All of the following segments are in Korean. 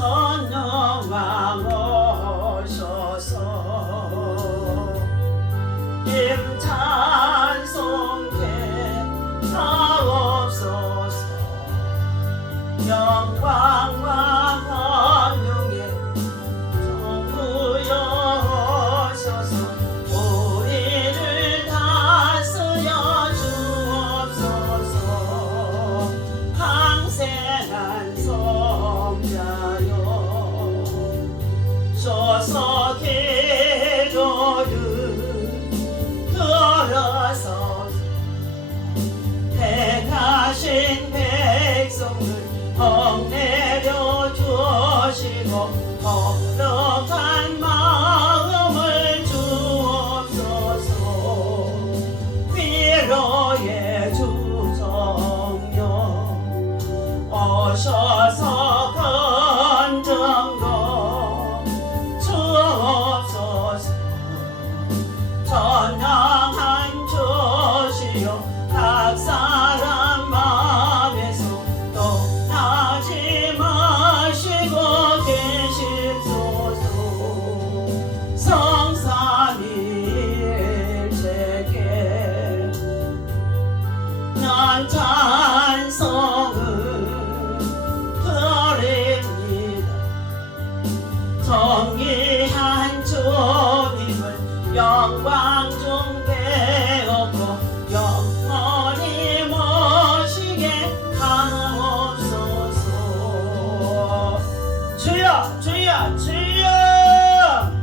선영왕 오셔서 임찬송케 하옵소서. 영광과 권능에 정부여셔서 우리를 다스려 주옵소서. 강생한 성자여 소서 기도를 들어서 택하신 백성을 덕내려 주시고 거룩한 마음을 주옵소서. 위로의 주 성령 오셔서 건정로 주옵소서. 전능한 주시여 각 사람 마음에서 떠나지 마시고 계십소서. 성삼위일체께 난 찬송을 드립니다. 정의한 주님을 영광 중배웠고 영원히 모시게 하옵소서. 주여 주여 주여.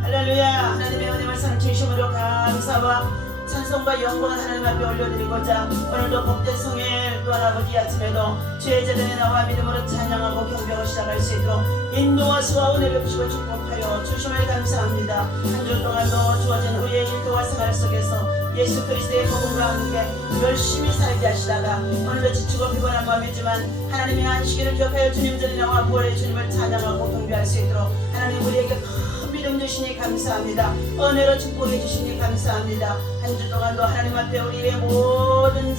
할렐루야. 하나님의 은혜와 사랑 진심으로 감사와 찬송과 영광을 하나님 앞에 올려드리고자 오늘도 복된 성일 또한 아버지 아침에도 주의 재단에 나와 믿음으로 찬양하고 경배하고 시작할 수 있도록 인도하시와 은혜를 주시고 축복하여 주심을 감사합니다. 한 주 동안도 주어진 우리의 일터와 생활 속에서 예수 그리스도의 복음과 함께 열심히 살게 하시다가 오늘도 지치고 피곤한 마음이지만 하나님의 안식일을 기억하여 주님 전에 나와 부활의 주님을 찬양하고 경배할 수 있도록 하나님 우리에게 큰 믿음 주시니 감사합니다. 은혜로 축복해 주시니 감사합니다. 한 주 동안도 하나님 앞에 우리의 모든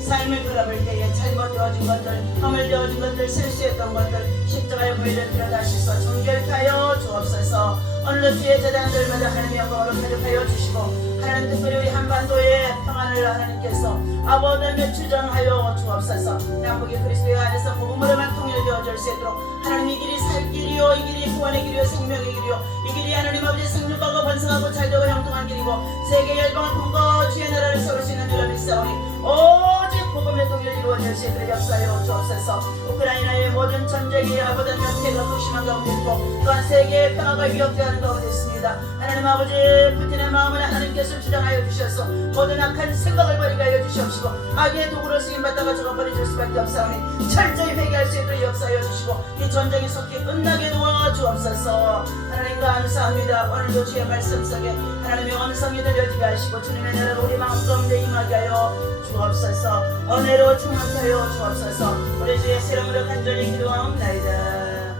삶을 돌아볼 때에 잘못되어진 것들, 허물되어진 것들, 실수했던 것들 십자가의 보혈을 들여다시서 정결케 하여 주옵소서. 오늘도 주의 재단들마다 하나님의 영광으로 가득하여 주시고 하나님 특별히 우리 한반도의 평안을 하나님께서 아버지를 주장하여 주옵소서. 남북이 그리스도의 안에서 복음으로만 통일되어질 수 있도록 하나님의 길이 살 길이요 이 길이 구원의 길이요 생명의 길이요 이 길이 하나님 아버지 생육하고 번성하고 잘되고 형통한 길이고 세계 열방을 품고 주의 나라를 세울 수 있는 줄을 믿사오니 오직 복음의 통일이 이루어질 수 있도록 역사하여 주옵소서. 우크라이나의 모든 전쟁이 아버지는 피해가 극심한 가운데 있고 또한 세계의 평화가 위협되어하는 가운데 있습니다. 하나님 아버지 푸틴의 마음을 하나님께서 주장하여 주셔서 모든 악한 생각을 버리게 하여 주시옵시고 악의 도구로 쓰임받다가 적어버려질 수밖에 없사오니 철저히 회개할 수 있도록 역사하여 주시고 이 전쟁이 속히 끝나게 도와주옵소서. 하나님 감사합니다. 오늘도 주의 말씀 속에 하나님의 음성이 들려지게 하시고 주님의 나라를 우리 마음 가운데 임하게 하여 주옵소서. 은혜로 충만케 하여 주옵소서. 우리 주의 이름으로 간절히 기도하옵나이다.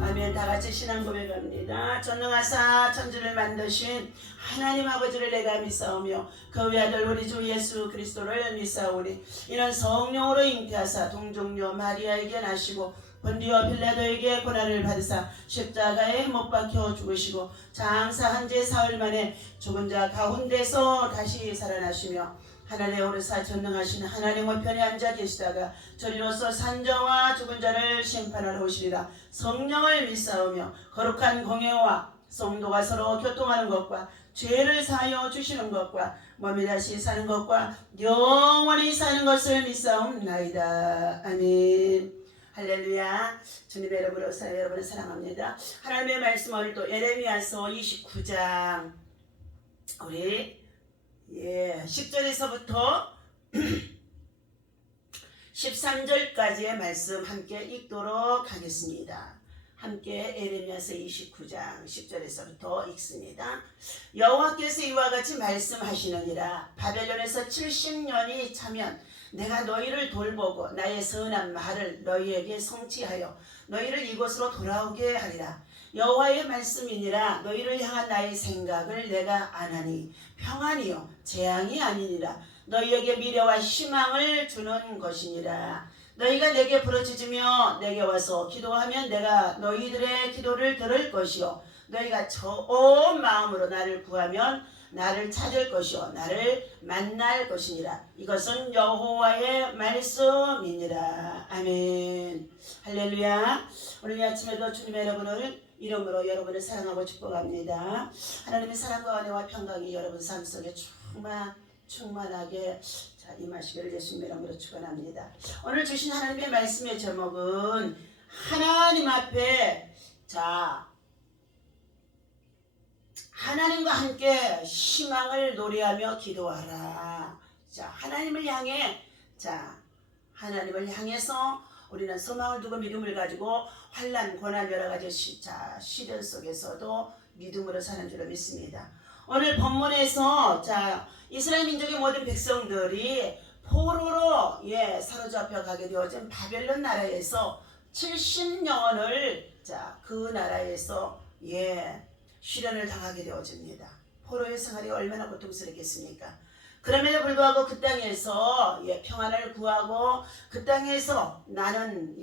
아멘. 다같이 신앙 고백합니다. 전능하사 천지를 만드신 하나님 아버지를 내가 믿사오며 그 외아들 우리 주 예수 그리스도를 믿사오니 이는 성령으로 잉태하사 동정녀 마리아에게 나시고 본디오 빌라도에게 고난을 받으사 십자가에 못 박혀 죽으시고 장사한 지 사흘 만에 죽은 자 가운데서 다시 살아나시며 하늘에 오르사 전능하신 하나님 우편에 앉아 계시다가 저리로서 산자와 죽은 자를 심판하러 오시리라. 성령을 믿사오며 거룩한 공예와 성도가 서로 교통하는 것과 죄를 사하여 주시는 것과 몸이 다시 사는 것과 영원히 사는 것을 믿사옵나이다. 아멘. 할렐루야. 주님의 이름으로 여러분을 사랑합니다. 하나님의 말씀 오늘도 예레미야서 29장 우리 10절에서부터 13절까지의 말씀 함께 읽도록 하겠습니다. 함께 예레미야서 29장 10절에서부터 읽습니다. 여호와께서 이와 같이 말씀하시느니라. 바벨론에서 70년이 차면 내가 너희를 돌보고 나의 선한 말을 너희에게 성취하여 너희를 이곳으로 돌아오게 하리라. 여호와의 말씀이니라. 너희를 향한 나의 생각을 내가 안하니 평안이요 재앙이 아니니라. 너희에게 미래와 희망을 주는 것이니라. 너희가 내게 부르짖으며 내게 와서 기도하면 내가 너희들의 기도를 들을 것이요 너희가 온 마음으로 나를 구하면 나를 찾을 것이요 나를 만날 것이니라. 이것은 여호와의 말씀이니라. 아멘. 할렐루야. 오늘 아침에도 주님의 여러분을 이름으로 여러분을 사랑하고 축복합니다. 하나님의 사랑과 은혜와 평강이 여러분 삶 속에 충만하게 임하시기를 예수님 이름으로 축원합니다. 오늘 주신 하나님의 말씀의 제목은 하나님 앞에 하나님과 함께 희망을 노래하며 기도하라. 하나님을 향해서 우리는 소망을 두고 믿음을 가지고 환난, 고난 여러 가지 시련 속에서도 믿음으로 사는 줄을 믿습니다. 오늘 본문에서 이스라엘 민족의 모든 백성들이 포로로 사로잡혀 가게 되어진 바벨론 나라에서 70년을 그 나라에서 시련을 당하게 되어집니다. 포로의 생활이 얼마나 고통스럽겠습니까? 그럼에도 불구하고 그 땅에서 평안을 구하고 그 땅에서 나는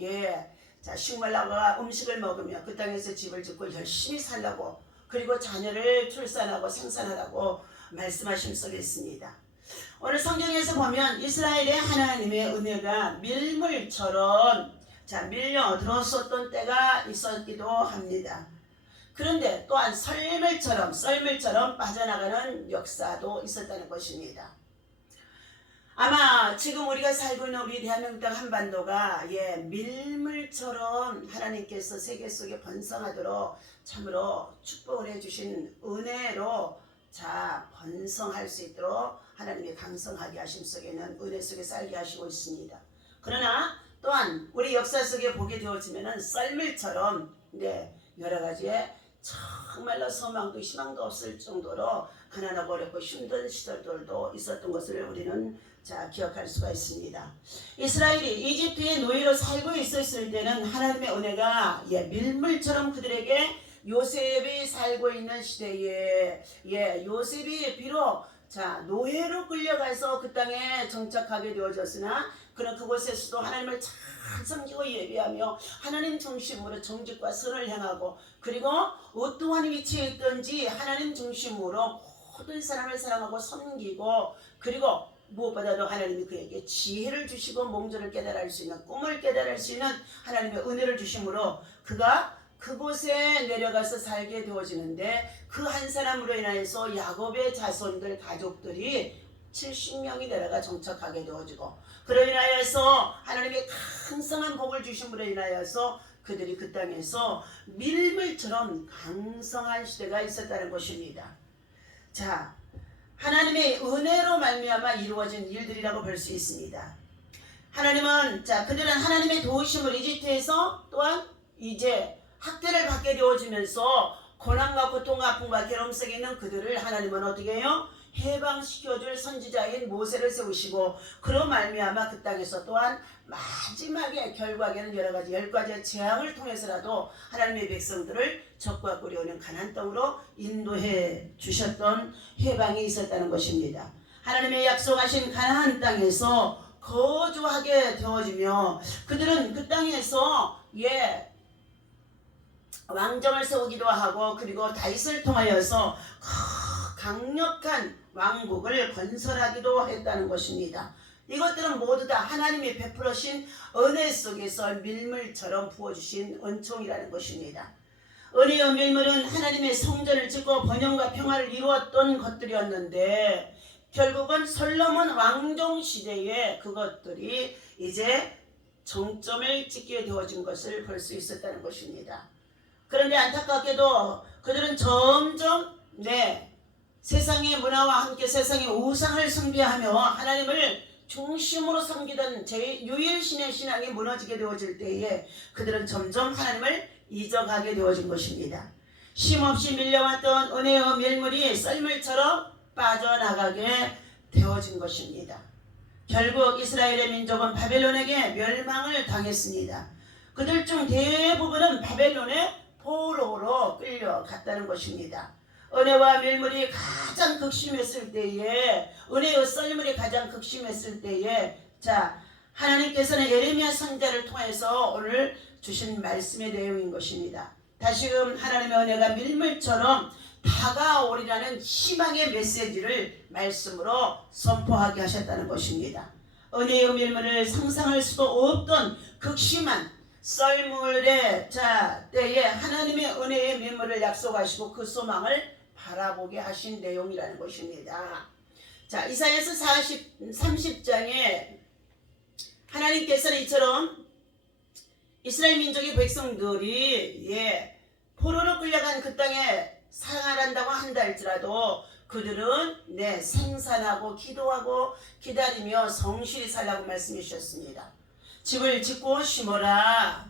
식물나무와 음식을 먹으며 그 땅에서 집을 짓고 열심히 살라고 그리고 자녀를 출산하고 생산하라고 말씀하심 속에 있습니다. 오늘 성경에서 보면 이스라엘의 하나님의 은혜가 밀물처럼 밀려 들어섰던 때가 있었기도 합니다. 그런데 또한 썰물처럼 빠져나가는 역사도 있었다는 것입니다. 아마 지금 우리가 살고 있는 우리 대한민국 땅 한반도가 밀물처럼 하나님께서 세계 속에 번성하도록 참으로 축복을 해주신 은혜로 번성할 수 있도록 하나님이 강성하게 하심 속에는 은혜 속에 살게 하시고 있습니다. 그러나 또한 우리 역사 속에 보게 되어지면은 썰물처럼 여러 가지의 정말로 소망도 희망도 없을 정도로 가난하고 어렵고 힘든 시절들도 있었던 것을 우리는 기억할 수가 있습니다. 이스라엘이 이집트의 노예로 살고 있었을 때는 하나님의 은혜가 밀물처럼 그들에게 요셉이 살고 있는 시대에 요셉이 비록 노예로 끌려가서 그 땅에 정착하게 되어졌으나 그런 그곳에서도 하나님을 잘 섬기고 예배하며 하나님 중심으로 정직과 선을 향하고 그리고 어떠한 위치에 있든지 하나님 중심으로 모든 사람을 사랑하고 섬기고 그리고 무엇보다도 하나님이 그에게 지혜를 주시고 몽절을 깨달을 수 있는 꿈을 깨달을 수 있는 하나님의 은혜를 주심으로 그가 그곳에 내려가서 살게 되어지는데 그 한 사람으로 인하여서 야곱의 자손들 가족들이 70명이 내려가 정착하게 되어지고 그로 인하여서 하나님의 강성한 복을 주심으로 인하여서 그들이 그 땅에서 밀물처럼 강성한 시대가 있었다는 것입니다. 하나님의 은혜로 말미암아 이루어진 일들이라고 볼 수 있습니다. 하나님은 그들은 하나님의 도우심을 이집트에서 또한 이제 학대를 받게 되어지면서 고난과 고통과 아픔과 괴로움 속에 있는 그들을 하나님은 어떻게 해요? 해방시켜줄 선지자인 모세를 세우시고 그로 말미암아 그 땅에서 또한 마지막에 결국에는 여러 가지 10가지의 재앙을 통해서라도 하나님의 백성들을 적과 꿀이 오는 가나안 땅으로 인도해 주셨던 해방이 있었다는 것입니다. 하나님의 약속하신 가나안 땅에서 거주하게 되어지며 그들은 그 땅에서 왕정을 세우기도 하고 그리고 다윗을 통하여서 강력한 왕국을 건설하기도 했다는 것입니다. 이것들은 모두 다 하나님이 베풀으신 은혜 속에서 밀물처럼 부어주신 은총이라는 것입니다. 은혜의 밀물은 하나님의 성전을 짓고 번영과 평화를 이루었던 것들이었는데 결국은 솔로몬 왕정 시대에 그것들이 이제 정점을 찍게 되어진 것을 볼 수 있었다는 것입니다. 그런데 안타깝게도 그들은 점점 세상의 문화와 함께 세상의 우상을 숭배하며 하나님을 중심으로 섬기던 유일신의 신앙이 무너지게 되어질 때에 그들은 점점 하나님을 잊어가게 되어진 것입니다. 쉼없이 밀려왔던 은혜의 밀물이 썰물처럼 빠져나가게 되어진 것입니다. 결국 이스라엘의 민족은 바벨론에게 멸망을 당했습니다. 그들 중 대부분은 바벨론의 포로로 끌려갔다는 것입니다. 은혜와 밀물이 가장 극심했을 때에 은혜의 썰물이 가장 극심했을 때에 하나님께서는 예레미야 선지자를 통해서 오늘 주신 말씀의 내용인 것입니다. 다시금 하나님의 은혜가 밀물처럼 다가오리라는 희망의 메시지를 말씀으로 선포하게 하셨다는 것입니다. 은혜의 밀물을 상상할 수도 없던 극심한 썰물의 때에 하나님의 은혜의 밀물을 약속하시고 그 소망을 바라보게 하신 내용이라는 것입니다. 자, 이사야서 30장에 하나님께서는 이처럼 이스라엘 민족의 백성들이 포로로 끌려간 그 땅에 생활한다고 한다 할지라도 그들은 생산하고 기도하고 기다리며 성실히 살라고 말씀해 주셨습니다. 집을 짓고 심어라.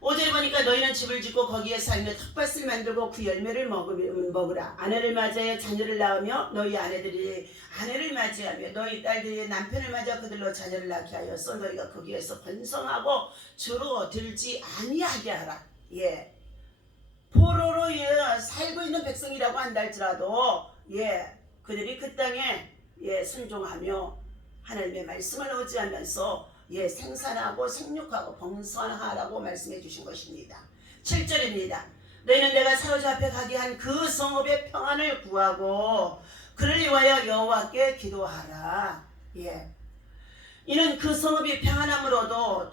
5절에 보니까 너희는 집을 짓고 거기에 살며 텃밭을 만들고 그 열매를 먹으라. 아내를 맞이하여 자녀를 낳으며 너희 아내들이 아내를 맞이하며 너희 딸들이 남편을 맞이하 그들로 자녀를 낳게 하여서 너희가 거기에서 번성하고 줄어들지 아니하게 하라. 포로로 살고 있는 백성이라고 한다 할지라도 그들이 그 땅에 순종하며 하나님의 말씀을 의지하면서 생산하고 생육하고 번성하라고 말씀해 주신 것입니다. 7절입니다. 너희는 내가 사로잡혀 가게 한 그 성읍의 평안을 구하고 그를 위하여 여호와께 기도하라. 이는 그 성읍이 평안함으로도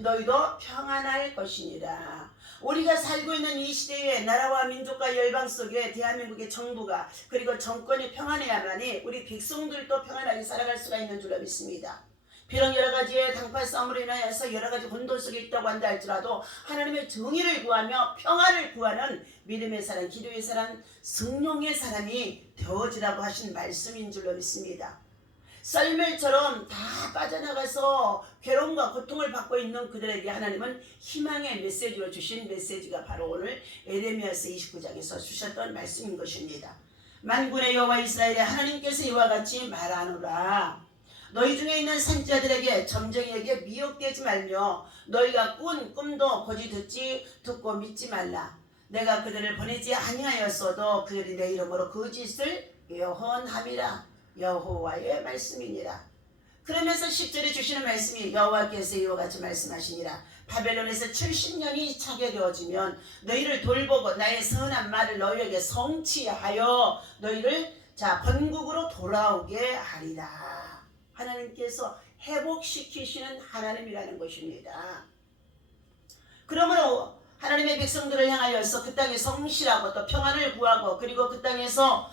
너희도 평안할 것이니라. 우리가 살고 있는 이 시대에 나라와 민족과 열방 속에 대한민국의 정부가 그리고 정권이 평안해야만이 우리 백성들도 평안하게 살아갈 수가 있는 줄로 믿습니다. 비록 여러 가지의 당파 싸움으로 인하여서 여러 가지 혼돈 속에 있다고 한다 할지라도 하나님의 정의를 구하며 평안을 구하는 믿음의 사람, 기도의 사람, 성령의 사람이 되어지라고 하신 말씀인 줄로 믿습니다. 썰물처럼 다 빠져나가서 괴로움과 고통을 받고 있는 그들에게 하나님은 희망의 메시지로 주신 메시지가 바로 오늘 예레미야서 29장에서 주셨던 말씀인 것입니다. 만군의 여호와 이스라엘의 하나님께서 이와 같이 말하노라. 너희 중에 있는 선지자들에게 점쟁이에게 미혹되지 말며 너희가 꾼 꿈도 고지 듣고 믿지 말라. 내가 그들을 보내지 아니하였어도 그들이 내 이름으로 거짓을 예언함이라. 여호와의 말씀이니라. 그러면서 10절에 주시는 말씀이 여호와께서 이와 같이 말씀하시니라. 바벨론에서 70년이 차게 되어지면 너희를 돌보고 나의 선한 말을 너희에게 성취하여 너희를 본국으로 돌아오게 하리라. 하나님께서 회복시키시는 하나님이라는 것입니다. 그러므로 하나님의 백성들을 향하여서 그 땅에 성실하고 또 평안을 구하고 그리고 그 땅에서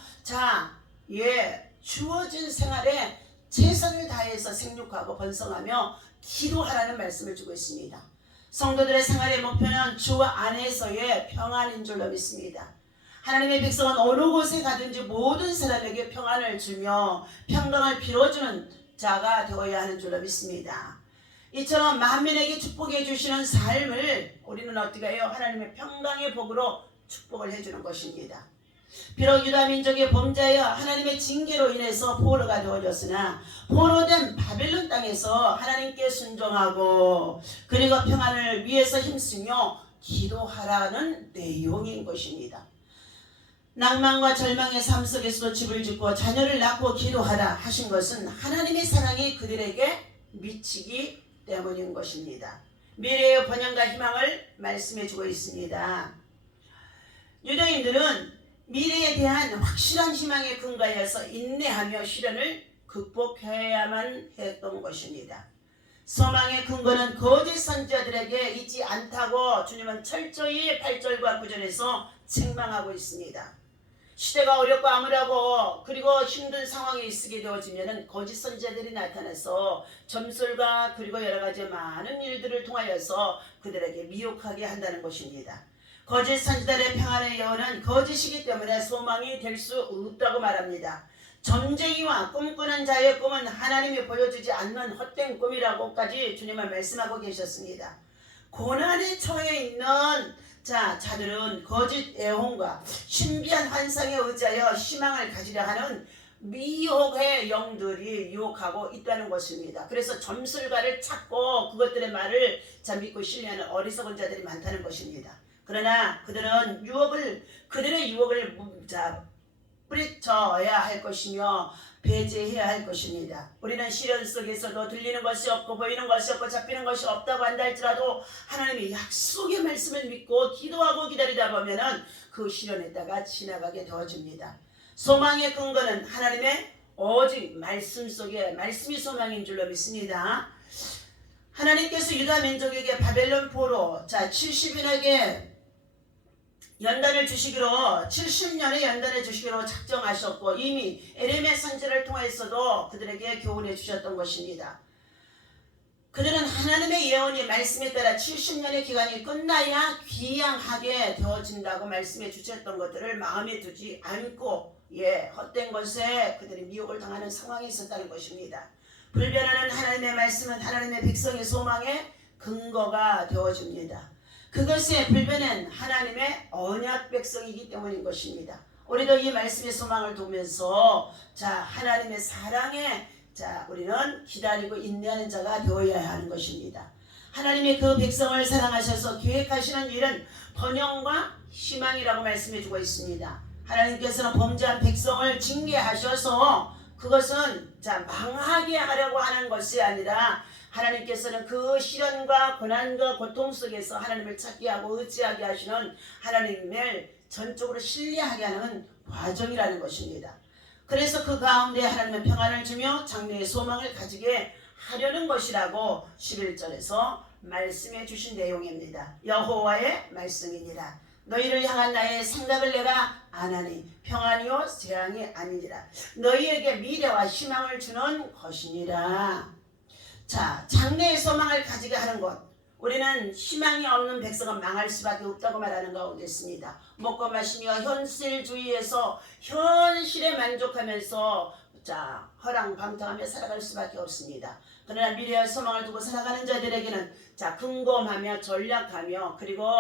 주어진 생활에 최선을 다해서 생육하고 번성하며 기도하라는 말씀을 주고 있습니다. 성도들의 생활의 목표는 주 안에서의 평안인 줄로 믿습니다. 하나님의 백성은 어느 곳에 가든지 모든 사람에게 평안을 주며 평강을 빌어주는 자가 되어야 하는 줄로 믿습니다. 이처럼 만민에게 축복해 주시는 삶을 우리는 어떻게 해요? 하나님의 평강의 복으로 축복을 해주는 것입니다. 비록 유다 민족의 범죄하여 하나님의 징계로 인해서 포로가 되어졌으나 포로된 바벨론 땅에서 하나님께 순종하고 그리고 평안을 위해서 힘쓰며 기도하라는 내용인 것입니다. 낭만과 절망의 삶 속에서도 집을 짓고 자녀를 낳고 기도하라 하신 것은 하나님의 사랑이 그들에게 미치기 때문인 것입니다. 미래의 번영과 희망을 말씀해 주고 있습니다. 유대인들은 미래에 대한 확실한 희망에 근거하여서 인내하며 시련을 극복해야만 했던 것입니다. 소망의 근거는 거짓 선지자들에게 있지 않다고 주님은 철저히 8절과 9절에서 책망하고 있습니다. 시대가 어렵고 암울하고 그리고 힘든 상황에 있게 되어지면 거짓 선지자들이 나타나서 점술과 그리고 여러 가지 많은 일들을 통하여서 그들에게 미혹하게 한다는 것입니다. 거짓 선지자들의 평안의 예언은 거짓이기 때문에 소망이 될 수 없다고 말합니다. 점쟁이와 꿈꾸는 자의 꿈은 하나님이 보여주지 않는 헛된 꿈이라고까지 주님은 말씀하고 계셨습니다. 고난에 처해 있는 자들은 거짓 애홍과 신비한 환상에 의지하여 희망을 가지려 하는 미혹의 영들이 유혹하고 있다는 것입니다. 그래서 점술가를 찾고 그것들의 말을 믿고 신뢰하는 어리석은 자들이 많다는 것입니다. 그러나 그들은 그들의 유혹을 뿌리쳐야 할 것이며 배제해야 할 것입니다. 우리는 시련 속에서도 들리는 것이 없고 보이는 것이 없고 잡히는 것이 없다고 한다 할지라도 하나님의 약속의 말씀을 믿고 기도하고 기다리다 보면은 그 시련에다가 지나가게 되어집니다. 소망의 근거는 하나님의 오직 말씀 속에 말씀이 소망인 줄로 믿습니다. 하나님께서 유다 민족에게 바벨론 포로 70인에게 연단을 주시기로 70년의 연단을 주시기로 작정하셨고 이미 에레미야 선지자를 통해서도 그들에게 교훈해 주셨던 것입니다. 그들은 하나님의 예언이 말씀에 따라 70년의 기간이 끝나야 귀양하게 되어진다고 말씀해 주셨던 것들을 마음에 두지 않고 헛된 것에 그들이 미혹을 당하는 상황이 있었다는 것입니다. 불변하는 하나님의 말씀은 하나님의 백성의 소망의 근거가 되어집니다. 그것의 불변은 하나님의 언약 백성이기 때문인 것입니다. 우리도 이 말씀의 소망을 두면서 하나님의 사랑에 우리는 기다리고 인내하는 자가 되어야 하는 것입니다. 하나님이 그 백성을 사랑하셔서 계획하시는 일은 번영과 희망이라고 말씀해 주고 있습니다. 하나님께서는 범죄한 백성을 징계하셔서 그것은 망하게 하려고 하는 것이 아니라 하나님께서는 그 시련과 고난과 고통 속에서 하나님을 찾게 하고 의지하게 하시는 하나님을 전적으로 신뢰하게 하는 과정이라는 것입니다. 그래서 그 가운데 하나님은 평안을 주며 장래의 소망을 가지게 하려는 것이라고 11절에서 말씀해 주신 내용입니다. 여호와의 말씀이니라. 너희를 향한 나의 생각을 내가 아나니 평안이요 재앙이 아니니라. 너희에게 미래와 희망을 주는 것이니라. 장래의 소망을 가지게 하는 것. 우리는 희망이 없는 백성은 망할 수밖에 없다고 말하는 가운데 있습니다. 먹고 마시며 현실주의에서 현실에 만족하면서 허랑방탕하며 살아갈 수밖에 없습니다. 그러나 미래의 소망을 두고 살아가는 자들에게는 근검하며 전략하며 그리고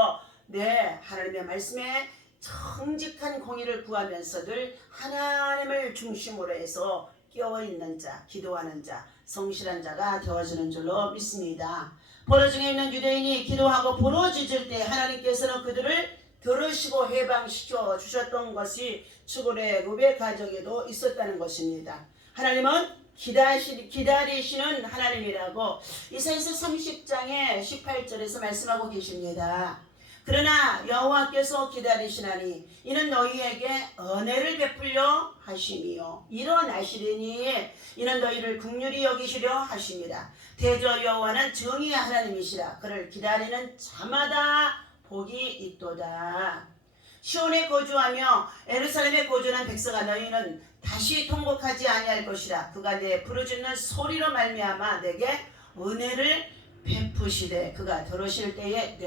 하나님의 말씀에 정직한 공의를 구하면서 늘 하나님을 중심으로 해서 깨어있는 자, 기도하는 자, 성실한 자가 되어지는 줄로 믿습니다. 포로 중에 있는 유대인이 기도하고 부르짖을 때 하나님께서는 그들을 들으시고 해방시켜 주셨던 것이 추구의 룹의 가정에도 있었다는 것입니다. 하나님은 기다리시는 하나님이라고 이사야서 30장의 18절에서 말씀하고 계십니다. 그러나 여호와께서 기다리시나니 이는 너희에게 은혜를 베풀려 하심이요 일어나시리니 이는 너희를 긍휼히 여기시려 하심이라. 대저 여호와는 정의의 하나님이시라. 그를 기다리는 자마다 복이 있도다. 시온에 거주하며 예루살렘에 거주하는 백성아 너희는 다시 통곡하지 아니할 것이라. 그가 내 부르짖는 소리로 말미암아 내게 은혜를 베푸시되 그가 들으실 때에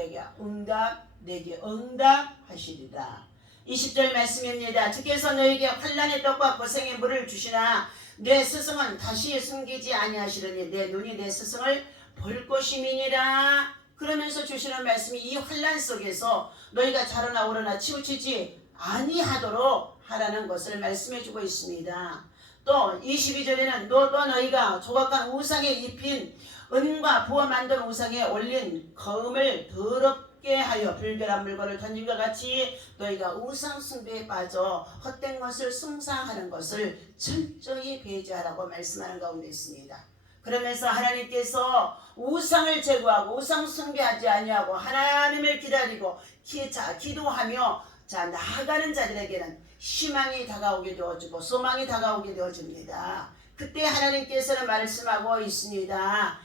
내게 응답하시리라. 20절 말씀입니다. 주께서 너에게 환난의 떡과 고생의 물을 주시나 내 스승은 다시 숨기지 아니하시려니 내 눈이 내 스승을 볼 것임이니라. 그러면서 주시는 말씀이 이 환난 속에서 너희가 자라나 오르나 치우치지 아니하도록 하라는 것을 말씀해 주고 있습니다. 또 22절에는 너희가 조각한 우상에 입힌 은과 부어 만든 우상에 올린 거음을 더럽게 하여 불결한 물건을 던짐과 같이 너희가 우상 숭배에 빠져 헛된 것을 숭상하는 것을 철저히 배제하라고 말씀하는 가운데 있습니다. 그러면서 하나님께서 우상을 제거하고 우상 숭배하지 아니하고 하나님을 기다리고 기도하며 나아가는 자들에게는 희망이 다가오게 되어지고 소망이 다가오게 되어집니다. 그때 하나님께서는 말씀하고 있습니다.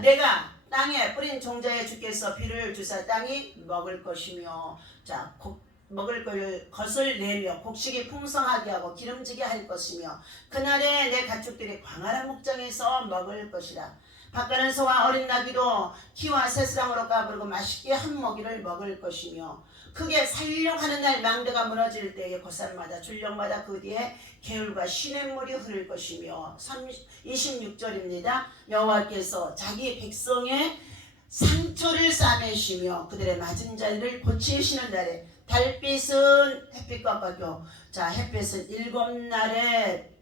내가 땅에 뿌린 종자에 주께서 비를 주사 땅이 먹을 것이며 먹을 것을 내며 곡식이 풍성하게 하고 기름지게 할 것이며 그날에 내 가축들이 광활한 목장에서 먹을 것이라. 밭가는 소와 어린 나귀도 키와 새스랑으로 까부르고 맛있게 한 먹이를 먹을 것이며 크게 살려고 하는 날 망대가 무너질 때에 곧사람마다 줄령마다 그 뒤에 개울과 시냇물이 흐를 것이며 26절입니다. 여호와께서 자기 백성의 상처를 싸매시며 그들의 맞은 자리를 고치시는 날에 달빛은 햇빛과 같고 햇빛은 7날에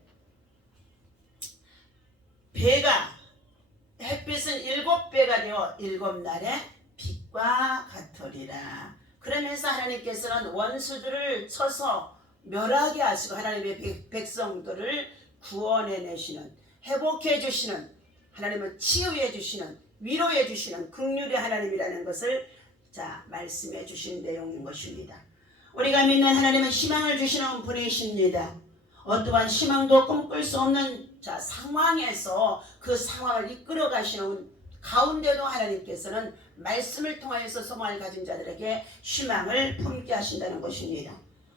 햇빛은 7배가 되어 7날에 빛과 같으리라. 그러면서 하나님께서는 원수들을 쳐서 멸하게 하시고 하나님의 백성들을 구원해내시는, 회복해주시는, 하나님은 치유해주시는, 위로해주시는 긍휼의 하나님이라는 것을 말씀해 주신 내용인 것입니다. 우리가 믿는 하나님은 희망을 주시는 분이십니다. 어떠한 희망도 꿈꿀 수 없는 상황에서 그 상황을 이끌어 가시는 가운데도 하나님께서는 말씀을 통하여서 소망을 가진 자들에게 희망을 품게 하신다는 것입니다.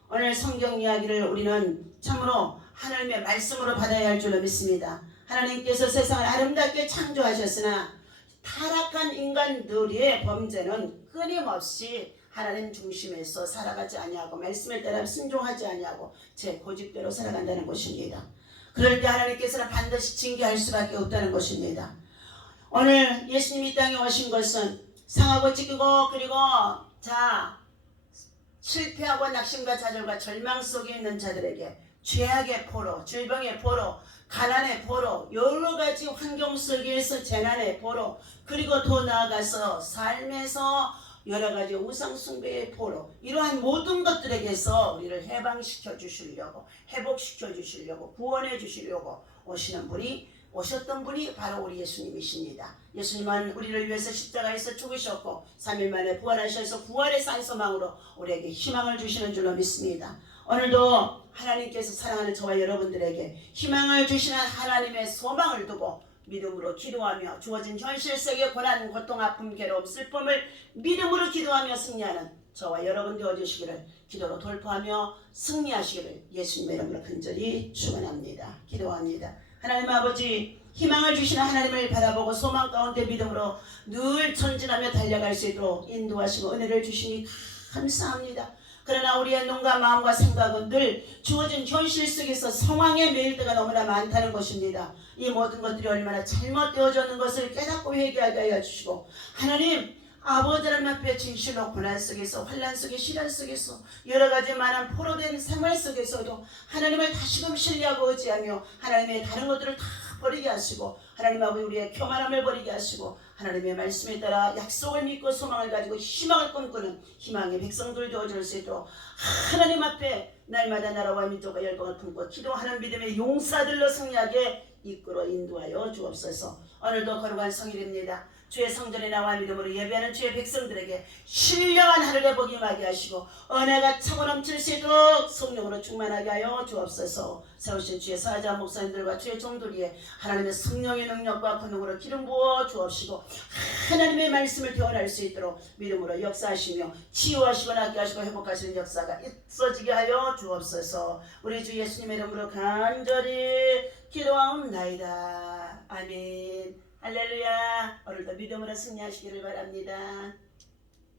오늘 성경 이야기를 우리는 참으로 하나님의 말씀으로 받아야 할 줄로 믿습니다. 하나님께서 세상을 아름답게 창조하셨으나 타락한 인간들의 범죄는 끊임없이 하나님 중심에서 살아가지 아니하고 말씀에 따라 순종하지 아니하고 제 고집대로 살아간다는 것입니다. 그럴 때 하나님께서는 반드시 징계할 수밖에 없다는 것입니다. 오늘 예수님이 땅에 오신 것은 상하고 찢기고 그리고 실패하고 낙심과 좌절과 절망 속에 있는 자들에게 죄악의 포로, 질병의 포로, 가난의 포로, 여러 가지 환경 속에서 재난의 포로, 그리고 더 나아가서 삶에서 여러 가지 우상 숭배의 포로, 이러한 모든 것들에게서 우리를 해방시켜 주시려고, 회복시켜 주시려고, 구원해 주시려고 오셨던 분이 바로 우리 예수님이십니다. 예수님은 우리를 위해서 십자가에서 죽으셨고 3일 만에 부활하셔서 부활의 산소망으로 우리에게 희망을 주시는 줄로 믿습니다. 오늘도 하나님께서 사랑하는 저와 여러분들에게 희망을 주시는 하나님의 소망을 두고 믿음으로 기도하며 주어진 현실 속의 고난, 고통, 아픔, 괴로움, 슬픔을 믿음으로 기도하며 승리하는 저와 여러분 되어주시기를, 기도로 돌파하며 승리하시기를 예수님의 이름으로 간절히 축원합니다. 기도합니다. 하나님 아버지, 희망을 주시는 하나님을 바라보고 소망 가운데 믿음으로 늘 전진하며 달려갈 수 있도록 인도하시고 은혜를 주시니 감사합니다. 그러나 우리의 눈과 마음과 생각은 늘 주어진 현실 속에서 상황에 매일 때가 너무나 많다는 것입니다. 이 모든 것들이 얼마나 잘못되어졌는 것을 깨닫고 회개하게 하여 주시고, 하나님 아버지 하나님 앞에 진실로 고난 속에서, 환난 속에, 시련 속에서, 여러 가지 많은 포로된 생활 속에서도 하나님을 다시금 신뢰하고 의지하며 하나님의 다른 것들을 다 버리게 하시고, 하나님 아버지 우리의 교만함을 버리게 하시고, 하나님의 말씀에 따라 약속을 믿고 소망을 가지고 희망을 꿈꾸는 희망의 백성들 되어줄 수 있도록 하나님 앞에 날마다 나라와 민족과 열방을 품고 기도하는 믿음의 용사들로 승리하게 이끌어 인도하여 주옵소서. 오늘도 거룩한 성일입니다. 주의 성전에 나와 믿음으로 예배하는 주의 백성들에게 신령한 하늘의 복이 임하게 하시고 은혜가 차고 넘칠 수 있도록 성령으로 충만하게 하여 주옵소서. 세우신 주의 사자 목사님들과 주의 종들 위에 하나님의 성령의 능력과 권능으로 기름 부어 주옵시고, 하나님의 말씀을 대언할 수 있도록 믿음으로 역사하시며 치유하시고 낫게 하시고 회복하시는 역사가 있어지게 하여 주옵소서. 우리 주 예수님의 이름으로 간절히 기도하옵나이다. 아멘. 할렐루야. 오늘도 믿음으로 승리하시기를 바랍니다.